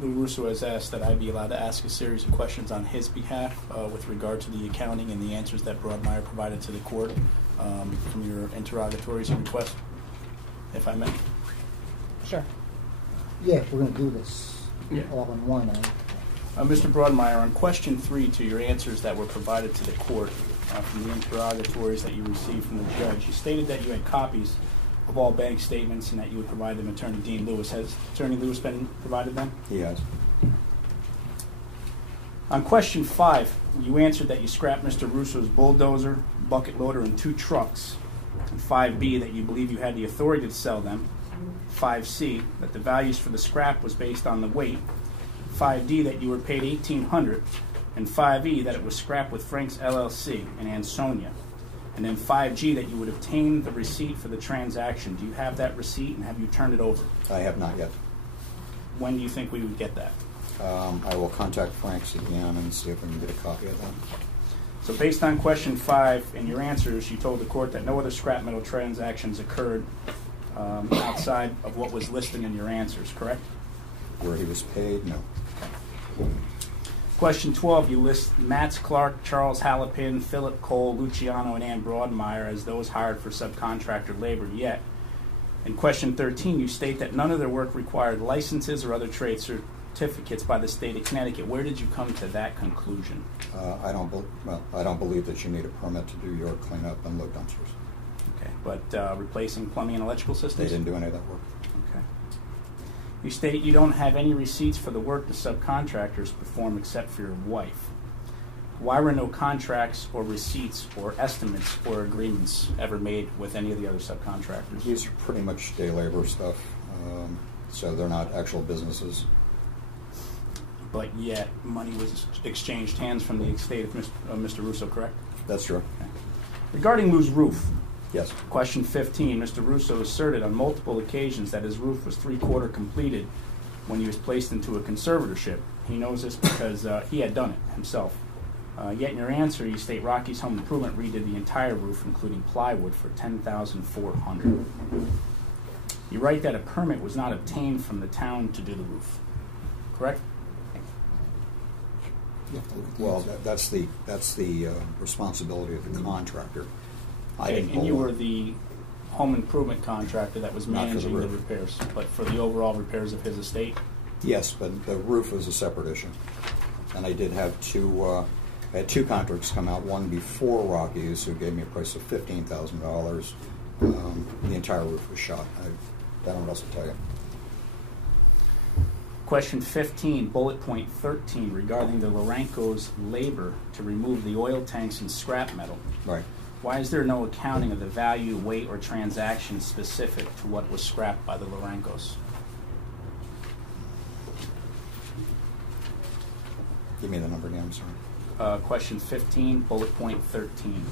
Lou Russo has asked that I be allowed to ask a series of questions on his behalf with regard to the accounting and the answers that Broadmeyer provided to the court from your interrogatories and requests, if I may. Sure. Yeah, we're going to do this all in one. Mr. Broadmeyer, on question 3 to your answers that were provided to the court from the interrogatories that you received from the judge, you stated that you had copies of all bank statements and that you would provide them to Attorney Dean Lewis. Has Attorney Lewis been provided them? He has. On question 5, you answered that you scrapped Mr. Russo's bulldozer, bucket loader, and 2 trucks. And 5B, that you believe you had the authority to sell them. 5C, that the values for the scrap was based on the weight. 5D, that you were paid $1,800. And 5E, that it was scrapped with Frank's LLC and Ansonia. And then 5G, that you would obtain the receipt for the transaction. Do you have that receipt, and have you turned it over? I have not yet. When do you think we would get that? I will contact Frank's again and see if we can get a copy of that. So based on question 5 and your answers, you told the court that no other scrap metal transactions occurred outside of what was listed in your answers, correct? Where he was paid, no. Question 12, you list Matz Clark, Charles Hallepin, Philip Cole, Luciano, and Ann Broadmeyer as those hired for subcontractor labor, yet in question 13, you state that none of their work required licenses or other trade certificates by the state of Connecticut. Where did you come to that conclusion? I don't believe that you need a permit to do your cleanup and load dumpsters. Okay, but replacing plumbing and electrical systems? They didn't do any of that work. Okay. You state you don't have any receipts for the work the subcontractors perform except for your wife. Why were no contracts or receipts or estimates or agreements ever made with any of the other subcontractors? These are pretty much day labor stuff, so they're not actual businesses. But yet money was exchanged hands from the estate of Mr. Russo, correct? That's true. Okay. Regarding Lou's roof, yes. Question 15, Mr. Russo asserted on multiple occasions that his roof was 3/4 completed when he was placed into a conservatorship. He knows this because he had done it himself. Yet in your answer, you state Rocky's Home Improvement redid the entire roof, including plywood, for $10,400. You write that a permit was not obtained from the town to do the roof, correct? Well, that's the responsibility of the contractor. And you were the home improvement contractor that was managing the repairs, but for the overall repairs of his estate? Yes, but the roof was a separate issue. And I did have I had 2 contracts come out, one before Rocky's, who gave me a price of $15,000. The entire roof was shot. I don't know what else to tell you. Question 15, bullet point 13, regarding the Lorenco's labor to remove the oil tanks and scrap metal. Right. Why is there no accounting of the value, weight, or transaction specific to what was scrapped by the Lorencos? Give me the number again, I'm sorry. Question 15, bullet point 13.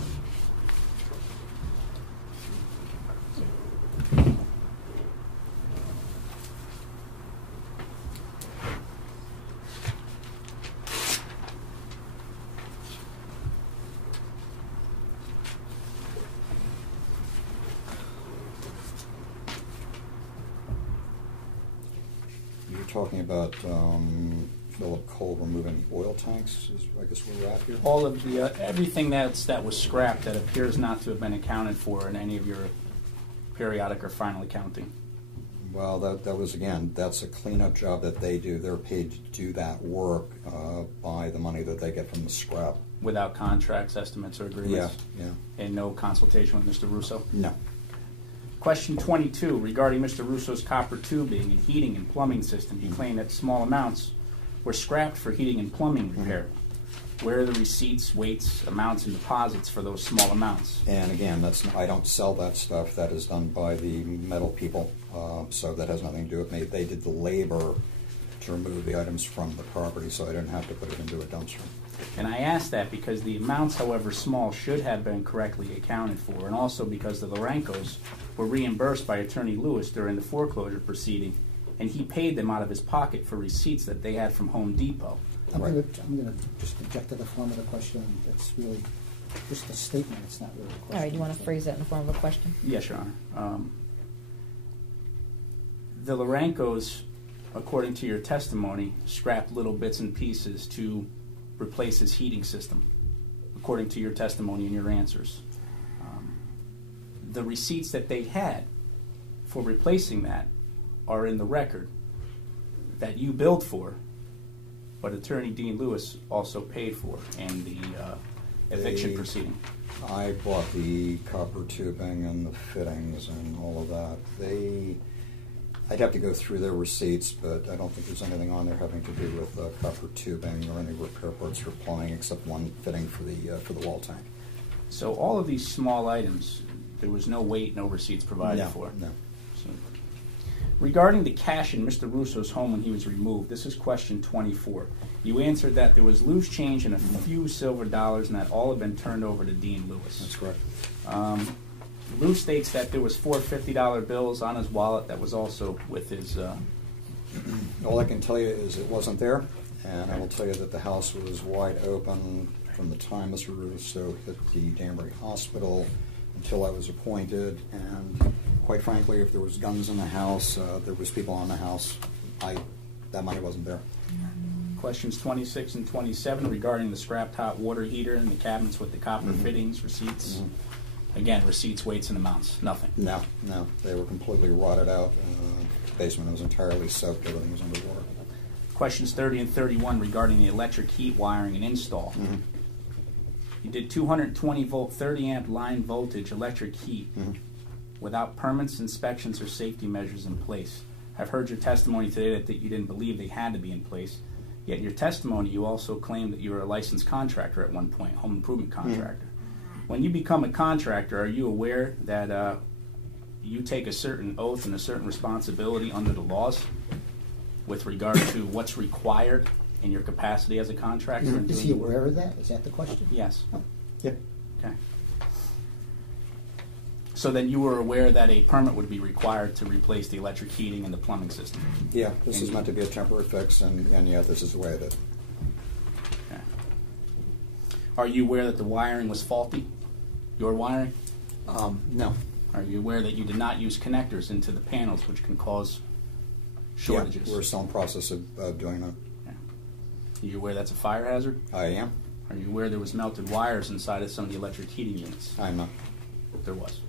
You're talking about Philip Cole removing oil tanks, is I guess where we're at here? All of the everything that was scrapped that appears not to have been accounted for in any of your periodic or final accounting. Well, that was, again, that's a cleanup job that they do. They're paid to do that work by the money that they get from the scrap. Without contracts, estimates, or agreements? Yeah. And no consultation with Mr. Russo? No. Question 22, regarding Mr. Russo's copper tubing and heating and plumbing system, he claimed that small amounts were scrapped for heating and plumbing repair. Where are the receipts, weights, amounts, and deposits for those small amounts? And again, I don't sell that stuff. That is done by the metal people, so that has nothing to do with me. They did the labor to remove the items from the property, so I didn't have to put it into a dumpster. And I ask that because the amounts, however small, should have been correctly accounted for, and also because the Lorencos were reimbursed by Attorney Lewis during the foreclosure proceeding, and he paid them out of his pocket for receipts that they had from Home Depot. I'm going to just object to the form of the question. It's really just a statement. It's not really a question. All right, you want to phrase that in the form of a question? Yes, Your Honor. The Lorencos according to your testimony, scrapped little bits and pieces to replace his heating system, according to your testimony and your answers. The receipts that they had for replacing that are in the record that you billed for, but Attorney Dean Lewis also paid for in the eviction proceeding. I bought the copper tubing and the fittings and all of that. I'd have to go through their receipts, but I don't think there's anything on there having to do with copper tubing or any repair parts for plumbing, except one fitting for the wall tank. So all of these small items, there was no weight, no receipts provided for. No. So, regarding the cash in Mr. Russo's home when he was removed, this is question 24. You answered that there was loose change and a few silver dollars, and that all had been turned over to Dean Lewis. That's correct. Lou states that there was 4 $50 bills on his wallet that was also with his... All I can tell you is it wasn't there, and I will tell you that the house was wide open from the time Mr. Russo hit the Danbury Hospital until I was appointed, and quite frankly, if there was guns in the house, there was people in the house, that money wasn't there. Questions 26 and 27 regarding the scrapped hot water heater and the cabinets with the copper fittings, receipts. Again, receipts, weights, and amounts. Nothing. No. They were completely rotted out. The basement was entirely soaked. Everything was underwater. Questions 30 and 31 regarding the electric heat wiring and install. You did 220 volt, 30 amp line voltage electric heat without permits, inspections, or safety measures in place. I've heard your testimony today that you didn't believe they had to be in place. Yet in your testimony, you also claimed that you were a licensed contractor at one point, home improvement contractor. When you become a contractor, are you aware that you take a certain oath and a certain responsibility under the laws with regard to what's required in your capacity as a contractor? Is he aware of that? Is that the question? Yes. Oh. Yeah. Okay. So then you were aware that a permit would be required to replace the electric heating and the plumbing system? Yeah, this is meant to be a temporary fix, and yeah, this is the way it is. Okay. Are you aware that the wiring was faulty? Your wiring? No. Are you aware that you did not use connectors into the panels, which can cause shortages? Yeah, we're still in process of doing that. Okay. Are you aware that's a fire hazard? I am. Are you aware there was melted wires inside of some of the electric heating units? I am not. There was.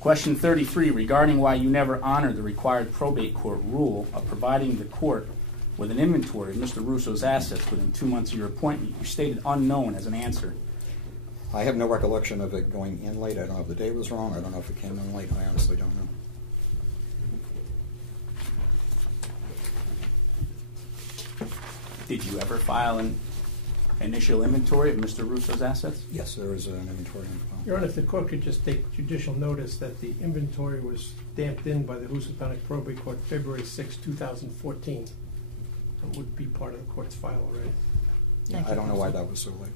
Question 33, regarding why you never honored the required probate court rule of providing the court with an inventory of Mr. Russo's assets within 2 months of your appointment. You stated unknown as an answer. I have no recollection of it going in late. I don't know if the date was wrong. I don't know if it came in late. I honestly don't know. Did you ever file an initial inventory of Mr. Russo's assets? Yes, there is an inventory on file. Your Honor, if the court could just take judicial notice that the inventory was stamped in by the Housatonic Probate Court February 6, 2014. It would be part of the court's file already. Yeah, I don't know why that was so late.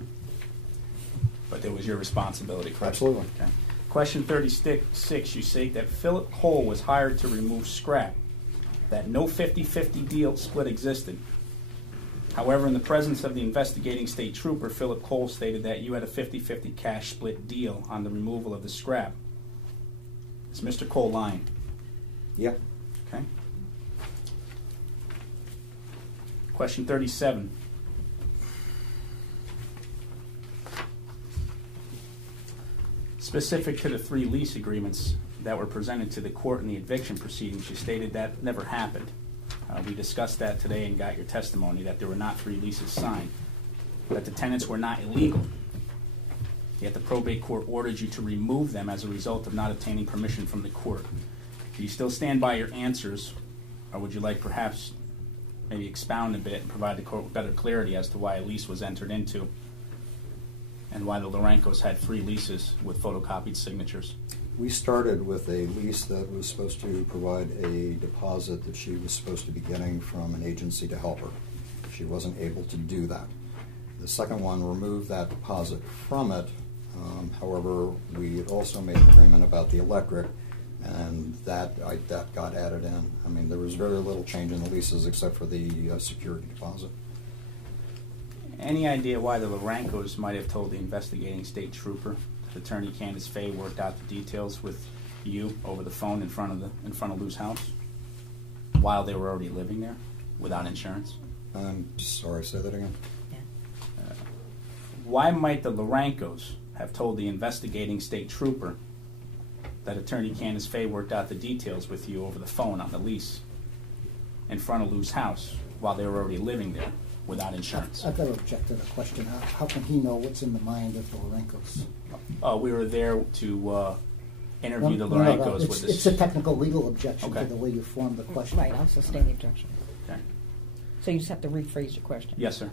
But it was your responsibility, correct? Absolutely. Okay. Question 36, you state that Philip Cole was hired to remove scrap, that no 50-50 deal split existed. However, in the presence of the investigating state trooper, Philip Cole stated that you had a 50-50 cash split deal on the removal of the scrap. Is Mr. Cole lying? Yeah. Okay. Question 37. Specific to the 3 lease agreements that were presented to the court in the eviction proceedings, you stated that never happened. We discussed that today and got your testimony that there were not 3 leases signed, that the tenants were not illegal, yet the probate court ordered you to remove them as a result of not obtaining permission from the court. Do you still stand by your answers, or would you like perhaps maybe expound a bit and provide the court with better clarity as to why a lease was entered into and why the Lorencos had 3 leases with photocopied signatures? We started with a lease that was supposed to provide a deposit that she was supposed to be getting from an agency to help her. She wasn't able to do that. The second one removed that deposit from it. However, we had also made an agreement about the electric, and that got added in. I mean, there was very little change in the leases except for the security deposit. Any idea why the Lorencos might have told the investigating state trooper that Attorney Candace Fay worked out the details with you over the phone in front of Lou's house? while they were already living there without insurance? I'm sorry, say that again. Why might the Lurankos have told the investigating state trooper that Attorney Candace Fay worked out the details with you over the phone on the lease in front of Lou's house while they were already living there without insurance? I've got to object to the question. How can he know what's in the mind of the Lorenkos? We were there to interview the No, Lurankos it's, with this. it's a technical legal objection Okay. to the way you formed the question. Right, I'll sustain the objection. Okay. So you just have to rephrase your question. Yes, sir.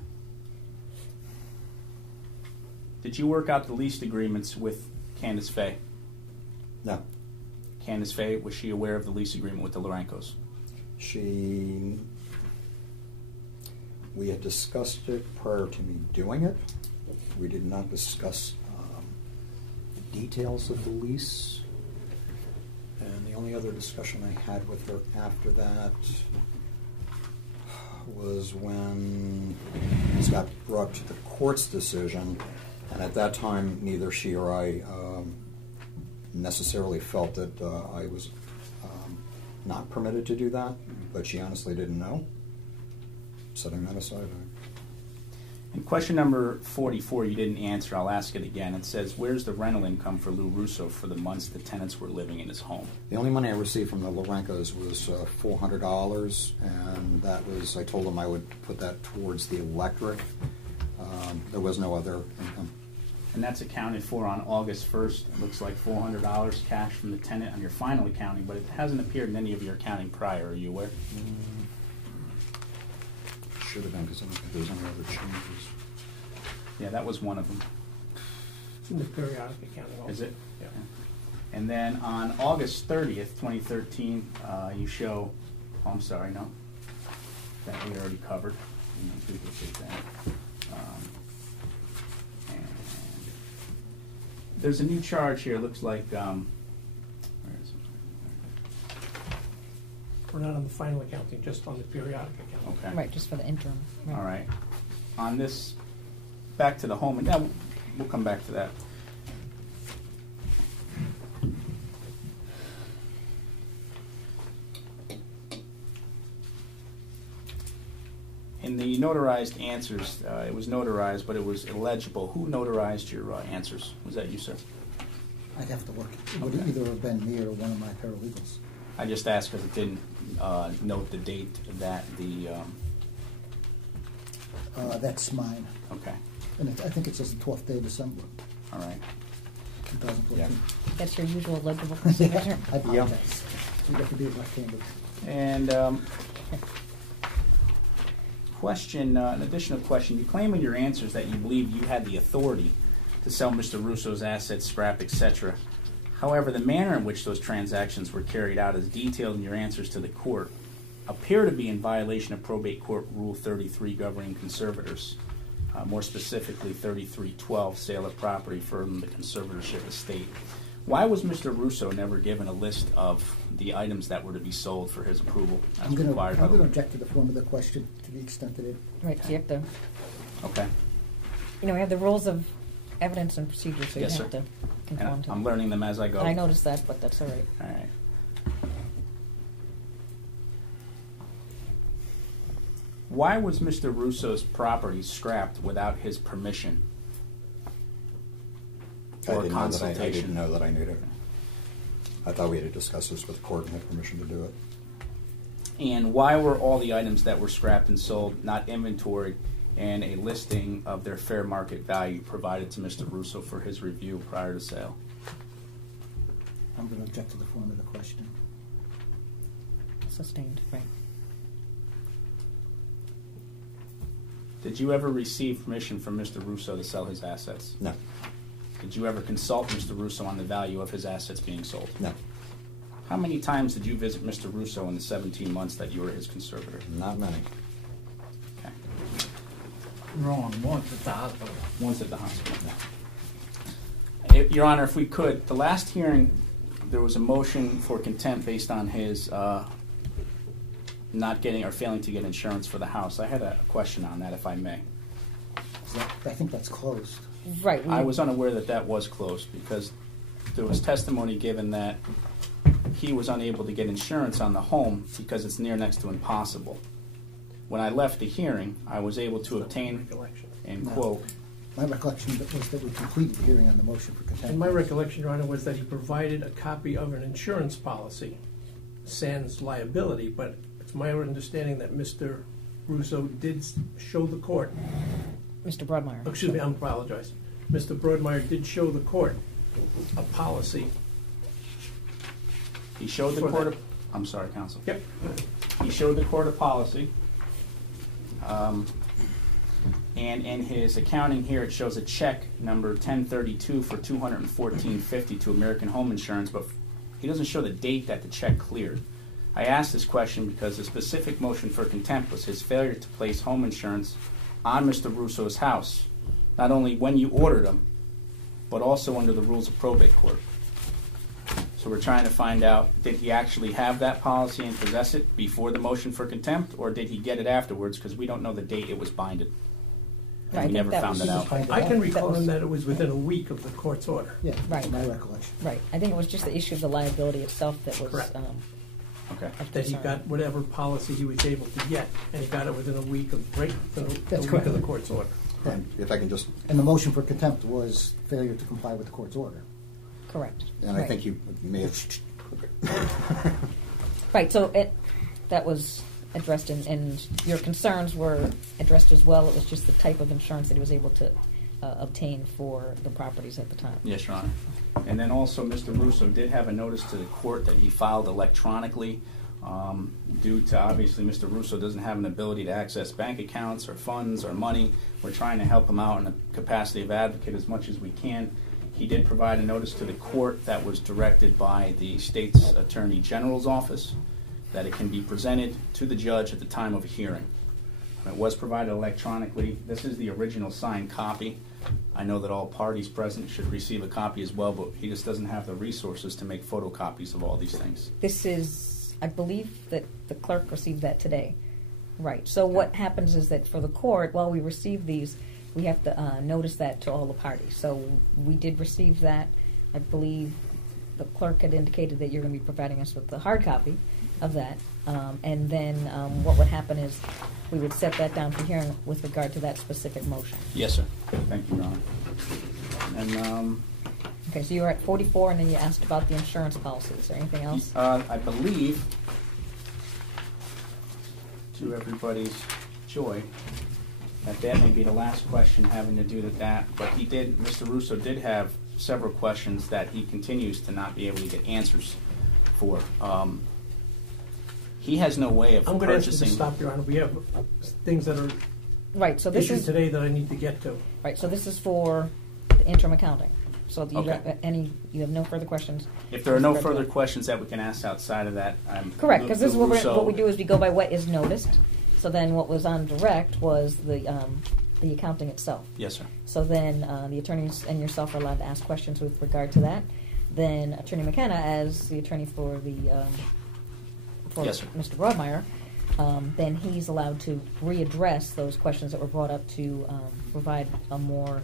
Did you work out the lease agreements with Candace Fay? No. Candace Fay, was she aware of the lease agreement with the Lurankos? We had discussed it prior to me doing it. We did not discuss the details of the lease. And the only other discussion I had with her after that was when this got brought to the court's decision. And at that time, neither she or I necessarily felt that I was not permitted to do that, but she honestly didn't know. Setting that aside. And question number 44, you didn't answer. I'll ask it again. It says, where's the rental income for Lou Russo for the months the tenants were living in his home? The only money I received from the Lorenkos was $400, and that was, I told them I would put that towards the electric. There was no other income. And that's accounted for on August 1st. It looks like $400 cash from the tenant on your final accounting, but it hasn't appeared in any of your accounting prior. Are you aware? Should have been, because I don't think there was any other changes. Yeah, that was one of them. It's in the periodic accounting also. Is it? Yeah. And then on August 30th, 2013, you show, oh, I'm sorry, no, that we already covered. I'm going to duplicate that. And there's a new charge here. Looks like, where is it? We're not on the final accounting, just on the periodic accounting. Okay. Right, just for the interim. Right. All right. On this, back to the home, and now we'll come back to that. In the notarized answers, it was notarized, but it was illegible. Who notarized your answers? Was that you, sir? I'd have to look. It would Okay. either have been me or one of my paralegals. I just asked because it didn't note the date that the, That's mine. okay, And I think it says the 12th day of December, all right. 2014. That's your usual legible signature? I apologize. You got to be left-handed. And question, an additional question. You claim in your answers that you believe you had the authority to sell Mr. Russo's assets, scrap, etc. However, the manner in which those transactions were carried out, as detailed in your answers to the court, appear to be in violation of Probate Court Rule 33 governing conservators, more specifically 3312, sale of property from the conservatorship estate. Why was Mr. Russo never given a list of the items that were to be sold for his approval as I'm going required by to the law? object to the form of the question to the extent that it. Right, so you have to, Okay. we have the rules of evidence and procedure, so you Yes, have sir. to conform to I'm them. learning them as I go. And I noticed that, but that's all right. All right. Why was Mr. Russo's property scrapped without his permission or I didn't consultation? know that I needed it. I thought we had to discuss this with the court and had permission to do it. And why were all the items that were scrapped and sold not inventoried and a listing of their fair market value provided to Mr. Russo for his review prior to sale? I'm going to object to the form of the question. Sustained, right. Did you ever receive permission from Mr. Russo to sell his assets? No. Did you ever consult Mr. Russo on the value of his assets being sold? No. How many times did you visit Mr. Russo in the 17 months that you were his conservator? Not many. Okay. Wrong, once at the hospital. Once at the hospital. Your Honor, if we could, the last hearing, there was a motion for contempt based on his not getting or failing to get insurance for the house. I had a question on that, if I may. I think that's closed. Right. I was unaware that that was closed because there was testimony given that he was unable to get insurance on the home because it's near next to impossible. When I left the hearing, I was able to obtain and No. quote, My recollection was that we completed the hearing on the motion for contempt. And my recollection, Your Honor, was that he provided a copy of an insurance policy, sans liability, but it's my understanding that Mr. Russo did show the court, Mr. Broadmeyer. excuse me, I apologize. Mr. Broadmeyer did show the court a policy. he showed the For court, that. I'm sorry, counsel. Yep. He showed the court a policy. And in his accounting here, it shows a check number 1032 for $214.50 to American Home Insurance, but he doesn't show the date that the check cleared. I asked this question because the specific motion for contempt was his failure to place home insurance on Mr. Russo's house, not only when you ordered him, but also under the rules of probate court. So we're trying to find out, did he actually have that policy and possess it before the motion for contempt, or did he get it afterwards, because we don't know the date it was binded. Right, I And we think never that found was that just out. I can That recall was- that it was within a week of the court's order. Yeah, Right. my recollection. Right. I think it was just the issue of the liability itself that was Correct. Okay. of That he concern. got whatever policy he was able to get, and he got it within a week of, right, within a That's week correct. of the court's order. And if I can just, And the motion for contempt was failure to comply with the court's order. Correct. and I Right. think you may have, Right, so that was addressed, and your concerns were addressed as well. It was just the type of insurance that he was able to obtain for the properties at the time. Yes, Your Honor. And then also, Mr. Russo did have a notice to the court that he filed electronically due to, obviously, Mr. Russo doesn't have an ability to access bank accounts or funds or money. We're trying to help him out in the capacity of advocate as much as we can. He did provide a notice to the court that was directed by the state's Attorney General's office that it can be presented to the judge at the time of a hearing. It was provided electronically. This is the original signed copy. I know that all parties present should receive a copy as well, but he just doesn't have the resources to make photocopies of all these things. This is, I believe that the clerk received that today. Right, so what happens is that for the court, while we receive these, we have to notice that to all the parties. So we did receive that. I believe the clerk had indicated that you're going to be providing us with the hard copy of that. And then what would happen is we would set that down for hearing with regard to that specific motion. Yes, sir. Thank you, Your Honor. And Okay, so you were at 44, and then you asked about the insurance policy. Is there anything else? I believe, to everybody's joy, that may be the last question having to do with that. But Mr. Russo did have several questions that he continues to not be able to get answers for. He has no way of I'm going to ask you to purchasing. stop, Your Honor. We have things that are Right, so this issued is today that I need to get to. right. So this is for the interim accounting. So you Okay. you have no further questions? If there are no With regard to further that? questions that we can ask outside of that, I'm Correct, because this is what, Russo- what we do is we go by what is noticed. So then what was on direct was the accounting itself. Yes, sir. So then the attorneys and yourself are allowed to ask questions with regard to that. Then Attorney McKenna, as the attorney for the for Yes, sir. Mr. Broadmeyer, then he's allowed to readdress those questions that were brought up to provide a more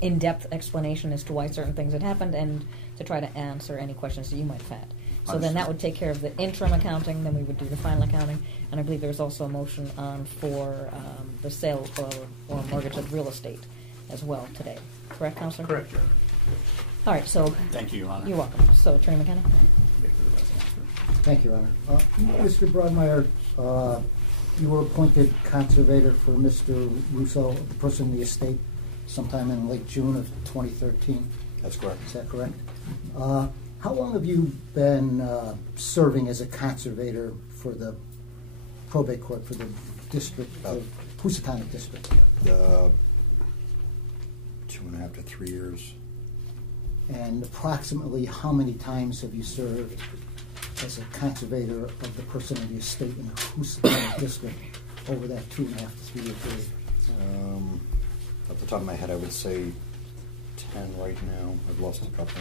in-depth explanation as to why certain things had happened and to try to answer any questions that you might have had. So then that would take care of the interim accounting, then we would do the final accounting, and I believe there's also a motion on for the sale or mortgage of real estate as well today. Correct, Counselor? Correct, Your Honor. All right, so Thank you, Your Honor. you're welcome. So Attorney McKenna? Thank you, Your Honor. Mr. Broadmeyer, you were appointed conservator for Mr. Russo, the person in the estate, sometime in late June of 2013. that's correct. Is that correct? How long have you been serving as a conservator for the probate court for the district, the Housatonic district? 2.5 to 3 years. And approximately how many times have you served as a conservator of the person in the estate in the Housatonic district over that 2.5 to 3 year period? Off the top of my head, I would say 10 right now. I've lost a couple